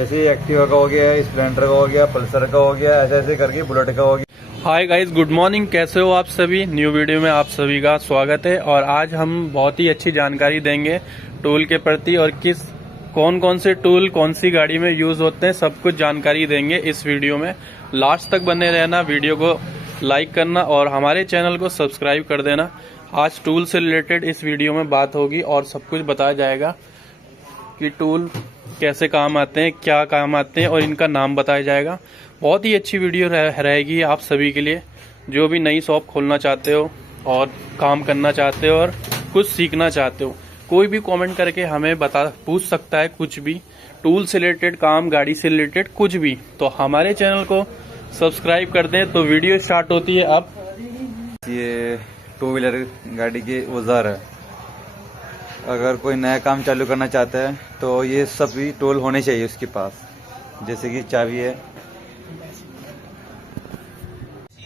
जैसे एक्टिवा का हो गया, स्प्लेंडर का हो गया, पल्सर का हो गया, ऐसे ऐसे करके बुलेट का हो गया। Hi guys, good morning. कैसे हो आप सभी? न्यू वीडियो में आप सभी का स्वागत है। और आज हम बहुत ही अच्छी जानकारी देंगे टूल के प्रति और कौन कौन से टूल कौन सी गाड़ी में यूज होते हैं, सब कुछ जानकारी देंगे इस वीडियो में। लास्ट तक बने रहना, वीडियो को लाइक करना और हमारे चैनल को सब्सक्राइब कर देना। आज टूल से रिलेटेड इस वीडियो में बात होगी और सब कुछ बताया जाएगा कि टूल कैसे काम आते हैं, क्या काम आते हैं और इनका नाम बताया जाएगा। बहुत ही अच्छी वीडियो रहेगी आप सभी के लिए, जो भी नई शॉप खोलना चाहते हो और काम करना चाहते हो और कुछ सीखना चाहते हो। कोई भी कमेंट करके हमें पूछ सकता है कुछ भी, टूल से रिलेटेड काम, गाड़ी से रिलेटेड कुछ भी। तो हमारे चैनल को सब्सक्राइब कर दें। तो वीडियो स्टार्ट होती है अब। ये टू व्हीलर गाड़ी के औजार है। अगर कोई नया काम चालू करना चाहता है तो ये सभी टूल होने चाहिए उसके पास। जैसे कि चाबी है,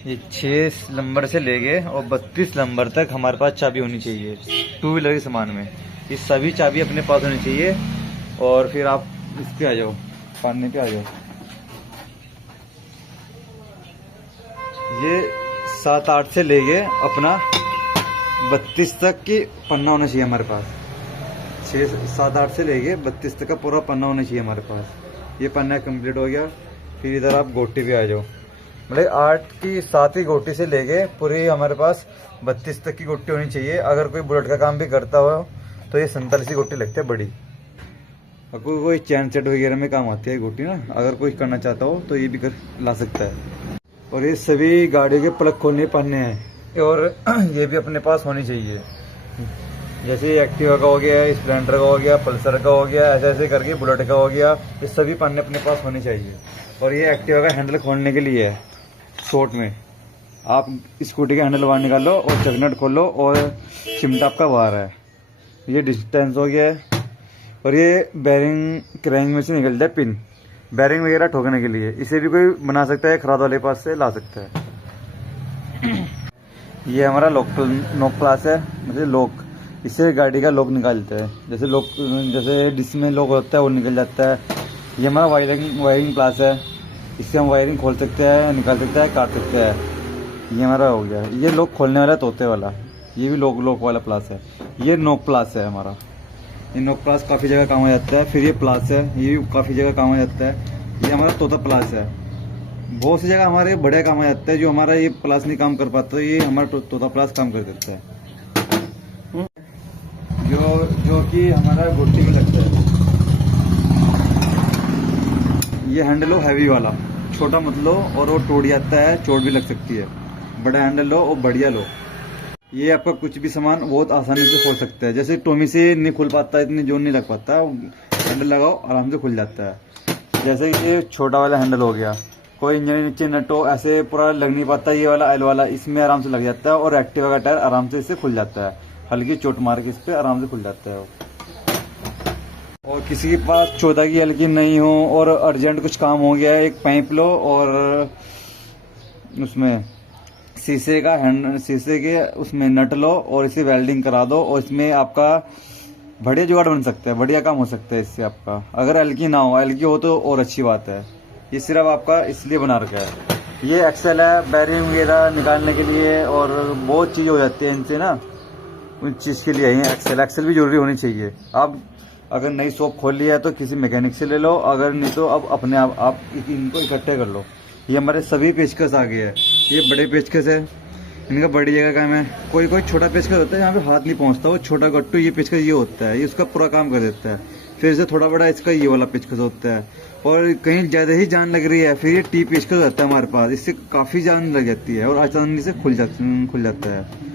ये 6 नंबर से लेके और 32 नंबर तक हमारे पास चाबी होनी चाहिए टू व्हीलर के सामान में। ये सभी चाबी अपने पास होनी चाहिए। और फिर आप इस पे आ जाओ, पानी पे आ जाओ। ये 7-8 से लेके अपना 32 तक की पन्ना होना चाहिए हमारे पास। 7-8 से लेके 32 तक का पूरा पन्ना होना चाहिए हमारे पास। ये पन्ना कंप्लीट हो गया। फिर इधर आप गोटी पे आ जाओ। मतलब 8 की 7 की गोटी से लेके पूरी हमारे पास 32 तक की गोटी होनी चाहिए। अगर कोई बुलेट का काम भी करता हो तो ये 47 की गोटी लगती है बड़ी। और कोई चैन सेट वगैरह में काम आती है गोटी ना, अगर कोई करना चाहता हो तो ये भी कर ला सकता है। और ये सभी गाड़ी के प्लग खोलने पन्ने हैं और ये भी अपने पास होनी चाहिए। जैसे एक्टिवा का हो गया, स्प्लेंडर का हो गया, पल्सर का हो गया, ऐसे ऐसे करके बुलेट का हो गया। ये सभी पन्ने अपने पास होने चाहिए। और ये एक्टिवा का हैंडल खोलने के लिए है। शॉर्ट में आप स्कूटी का हैंडल बाहर निकालो और चकनट खोलो और चिमटा आपका बाहर है। ये डिस्टेंस हो गया है। और ये बैरिंग क्रैंक में से निकल जाए पिन, बैरिंग वगैरह ठोकने के लिए। इसे भी कोई बना सकता है, खराद वाले पास से ला सकता है। ये हमारा नॉक क्लास है, मतलब लॉक। इससे गाड़ी का लॉक निकालते हैं। जैसे लॉक, जैसे जिसमें लॉक होता है वो निकल जाता है। ये हमारा वायरिंग क्लास है। इससे हम वायरिंग खोल सकते हैं, निकाल सकते हैं, काट सकते हैं। ये हमारा हो गया। ये लॉक खोलने वाला तोते वाला, ये भी लॉक वाला प्लास है। ये नॉक प्लास है हमारा। ये नॉक प्लास काफ़ी जगह काम आ जाता है। फिर ये प्लास है, ये भी काफ़ी जगह काम आ जाता है। ये हमारा तोता प्लास है। बहुत सी जगह हमारे बढ़िया काम आ जाता है। जो हमारा ये प्लास नहीं काम कर पाता, ये हमारा तोता प्लास काम कर देता है। जो कि हमारा गोटी में लगता है। ये हैंडल लो हैवी वाला, छोटा मत लो और वो टूट जाता है, चोट भी लग सकती है। बड़ा हैंडल लो और बढ़िया लो। ये आपका कुछ भी सामान बहुत आसानी से खोल सकता है। जैसे टोमी से नहीं खुल पाता, इतनी जोर नहीं लग पाता, हैंडल लगाओ आराम से खुल जाता है। जैसे ये छोटा वाला हैंडल हो गया, कोई इंजन नीचे नटो ऐसे पूरा लग नहीं पाता। ये वाला एल वाला इसमें आराम से लग जाता है। और एक्टिवा का टायर आराम से इससे खुल जाता है। हल्की चोट मार के इस पे आराम से खुल जाता है। और किसी के पास 14 की हल्की नहीं हो और अर्जेंट कुछ काम हो गया है, एक पाइप लो और उसमें शीशे के उसमें नट लो और इसे वेल्डिंग करा दो। और इसमें आपका बढ़िया जुगाड़ बन सकता है, बढ़िया काम हो सकता है इससे आपका। अगर हल्की ना हो, हल्की हो तो और अच्छी बात है। ये सिर्फ आपका इसलिए बना रखा है। ये एक्सेल है, बैरिंग वगैरह निकालने के लिए और बहुत चीज़ हो जाती है इनसे ना, उन चीज़ के लिए है एक्सेल भी जरूरी होनी चाहिए। आप अगर नई शॉप खोल लिया है तो किसी मैकेनिक से ले लो, अगर नहीं तो अब अपने आप इनको इकट्ठे कर लो। ये हमारे सभी पेचकस आ गए हैं। ये बड़े पेचकस है, इनका बड़ी जगह काम है। कोई छोटा पेचकस होता है, यहाँ पे हाथ नहीं पहुँचता, वो छोटा गट्टू ये पेचकस ये होता है, ये उसका पूरा काम कर देता है। फिर से थोड़ा बड़ा इसका ये वाला पेचकस होता है। और कहीं ज़्यादा ही जान लग रही है, फिर ये टी पेचकस होता है हमारे पास, इससे काफ़ी जान लग जाती है और आसानी से खुल जाता है।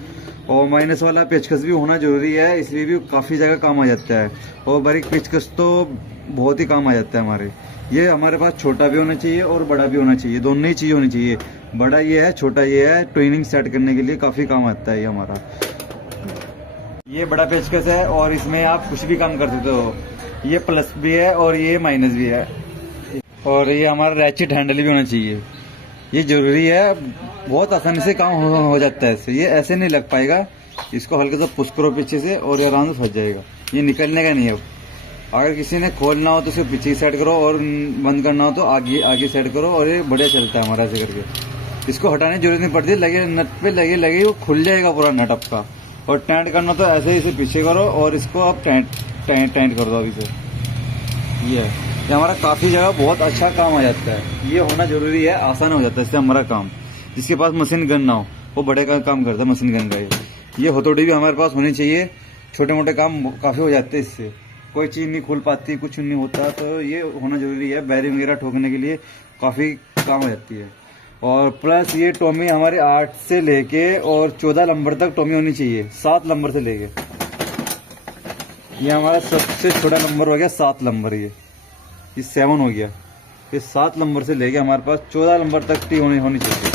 और माइनस वाला पेचकस भी होना जरूरी है, इसलिए भी काफ़ी जगह काम आ जाता है। और बारीक पेचकस तो बहुत ही काम आ जाता है हमारे। ये हमारे पास छोटा भी होना चाहिए और बड़ा भी होना चाहिए, दोनों ही चीज़ होनी चाहिए। बड़ा ये है, छोटा ये है। ट्रेनिंग सेट करने के लिए काफ़ी काम आता है ये हमारा। ये बड़ा पेचकस है और इसमें आप कुछ भी काम कर सकते हो। ये प्लस भी है और ये माइनस भी है। और ये हमारा रैचेट हैंडल भी होना चाहिए, ये जरूरी है। बहुत आसानी से काम हो जाता है इससे। ये ऐसे नहीं लग पाएगा, इसको हल्का सा पुश करो पीछे से और ये आराम से फंस जाएगा। ये निकलने का नहीं है अब। अगर किसी ने खोलना हो तो उसे पीछे सेट करो और बंद करना हो तो आगे आगे सेट करो और ये बढ़िया चलता है हमारा ऐसे करके। इसको हटाने की जरूरत नहीं पड़ती, लगे नट पे लगे लगे वो खुल जाएगा पूरा नट आपका। और टाइट करना तो ऐसे ही इसे पीछे करो और इसको आप टाइट कर दो अभी से। ये हमारा काफी जगह बहुत अच्छा काम आ जाता है, ये होना जरूरी है, आसान हो जाता है इससे हमारा काम। जिसके पास मशीन गन ना हो वो बड़े का काम करता है मशीन गन का। ये हथौड़ी भी हमारे पास होनी चाहिए, छोटे मोटे काम काफी हो जाते हैं इससे। कोई चीज नहीं खुल पाती, कुछ नहीं होता, तो ये होना जरूरी है। बैरिंग वगैरह ठोकने के लिए काफी काम हो जाती है। और प्लस ये टॉमी हमारे 8 से लेके और 14 नंबर तक टॉमी होनी चाहिए, 7 नंबर से लेके। ये हमारा सबसे छोटा नंबर हो गया 7 नंबर, ये 7 हो गया। ये 7 नंबर से लेके हमारे पास 14 नंबर तक टी होनी चाहिए।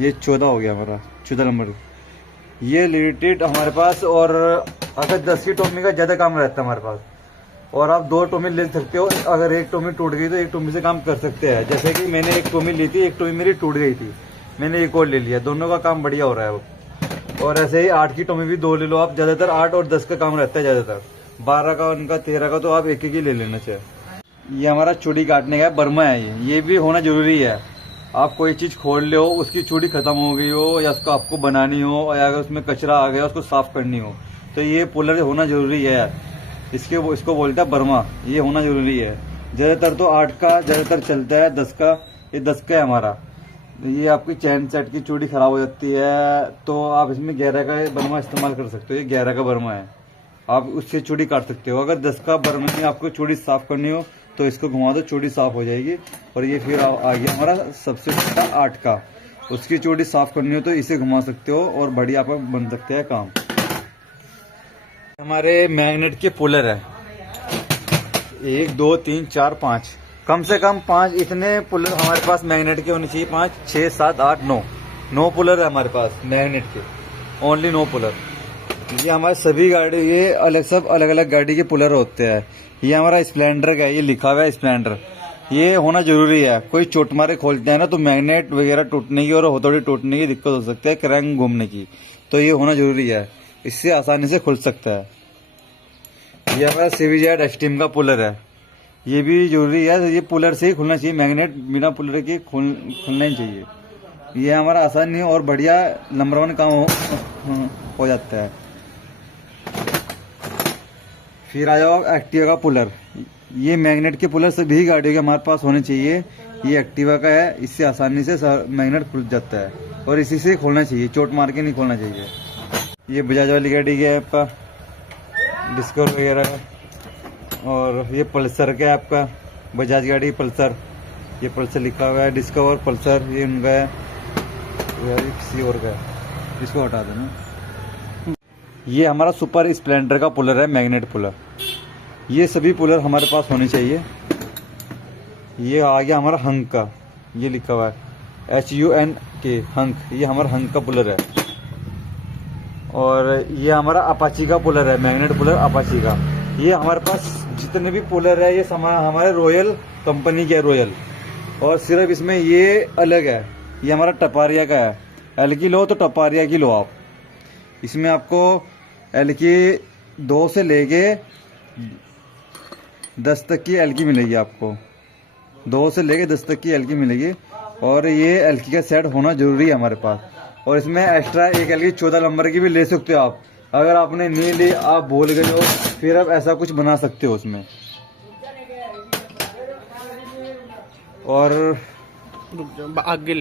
ये 14 हो गया हमारा 14 नंबर। ये लिमिटेड हमारे पास। और अगर 10 की टॉमी का ज्यादा काम रहता है हमारे पास, और आप 2 टॉमी ले सकते हो। अगर एक टॉमी टूट गई तो एक टॉमी से काम कर सकते हैं। जैसे कि मैंने एक टॉमी ली थी, एक टॉमी मेरी टूट गई थी, मैंने एक और ले लिया, दोनों का काम बढ़िया हो रहा है वो। और ऐसे ही 8 की टॉमी भी 2 ले लो आप। ज्यादातर 8 और 10 का काम रहता है, ज्यादातर 12 का उनका 13 का तो आप एक ही ले लेना चाहिए। ये हमारा चूड़ी काटने का बर्मा है, ये भी होना जरूरी है। आप कोई चीज खोल ले हो, उसकी चूड़ी खत्म हो गई हो या उसको आपको बनानी हो, या अगर उसमें कचरा आ गया उसको साफ करनी हो, तो ये पुलर होना जरूरी है। इसको बोलता है बर्मा, ये होना जरूरी है। ज्यादातर तो 8 का ज्यादातर चलता है, 10 का, ये 10 का है हमारा। ये आपकी चैन सेट की चूड़ी खराब हो जाती है तो आप इसमें 11 का बर्मा इस्तेमाल कर सकते हो। ये 11 का बर्मा है, आप उससे चूड़ी काट सकते हो। अगर 10 का बर्मा में आपको चूड़ी साफ करनी हो तो इसको घुमा दो, चूड़ी साफ हो जाएगी। और ये फिर आ गया हमारा सबसे छोटा 8 का, उसकी चूड़ी साफ करनी हो तो इसे घुमा सकते हो और बढ़िया आपका बन सकते हैं काम। हमारे मैग्नेट के पुलर है 1 2 3 4 5, कम से कम 5 इतने पुलर हमारे पास मैग्नेट के होने चाहिए। 5 6 7 8 9 पुलर है हमारे पास मैग्नेट के, ओनली 9 पुलर। ये हमारे सभी गाड़ी, ये सब अलग अलग गाड़ी के पुलर होते हैं। ये हमारा स्प्लेंडर का है, ये लिखा हुआ है स्प्लेंडर, ये होना जरूरी है। कोई चोट मारे खोलते हैं ना तो मैग्नेट वगैरह टूटने की और हथौड़ी टूटने की दिक्कत हो सकती है, क्रैंक घूमने की, तो ये होना जरूरी है, इससे आसानी से खुल सकता है। ये हमारा CVZ स्टीम का पुलर है, ये भी जरूरी है। ये पुलर से ही खुलना चाहिए, मैग्नेट बिना पुलर के खुलना ही चाहिए। ये हमारा आसानी और बढ़िया नंबर 1 काम हो जाता है। फिर आ जाओ एक्टिवा का पुलर। ये मैग्नेट के पुलर सभी गाड़ियों के हमारे पास होने चाहिए। ये एक्टिवा का है, इससे आसानी से मैग्नेट खुल जाता है और इसी से खोलना चाहिए, चोट मार के नहीं खोलना चाहिए। ये बजाज वाली गाड़ी का है आपका, डिस्कवर वगैरह है। और ये पल्सर का है आपका, बजाज गाड़ी पल्सर, ये पल्सर लिखा हुआ है, डिस्कवर पल्सर ये उनका है, किसी और का है, इसको हटा देना। ये हमारा सुपर स्प्लेंडर का पुलर है, मैग्नेट पुलर। ये सभी पुलर हमारे पास होने चाहिए। ये आ गया हमारा हंक का, ये लिखा हुआ है HUNK हंक, ये हमारा हंक का पुलर है। और ये हमारा अपाची का पुलर है, मैग्नेट पुलर अपाची का। ये हमारे पास जितने भी पुलर है ये हमारे रॉयल कंपनी के, रॉयल। और सिर्फ इसमें ये अलग है, ये हमारा टपारिया का है। एल की लो तो टपारिया की लो आप। इसमें आपको एल की 2 से लेके 10 तक की एल की मिलेगी आपको, 2 से लेके 10 तक की एल की मिलेगी। और ये एल की का सेट होना जरूरी है हमारे पास। और इसमें एक्स्ट्रा एक एल की 14 नंबर की भी ले सकते हो आप। अगर आपने नहीं ली, आप भूल गए हो, फिर आप ऐसा कुछ बना सकते हो उसमें। और आगे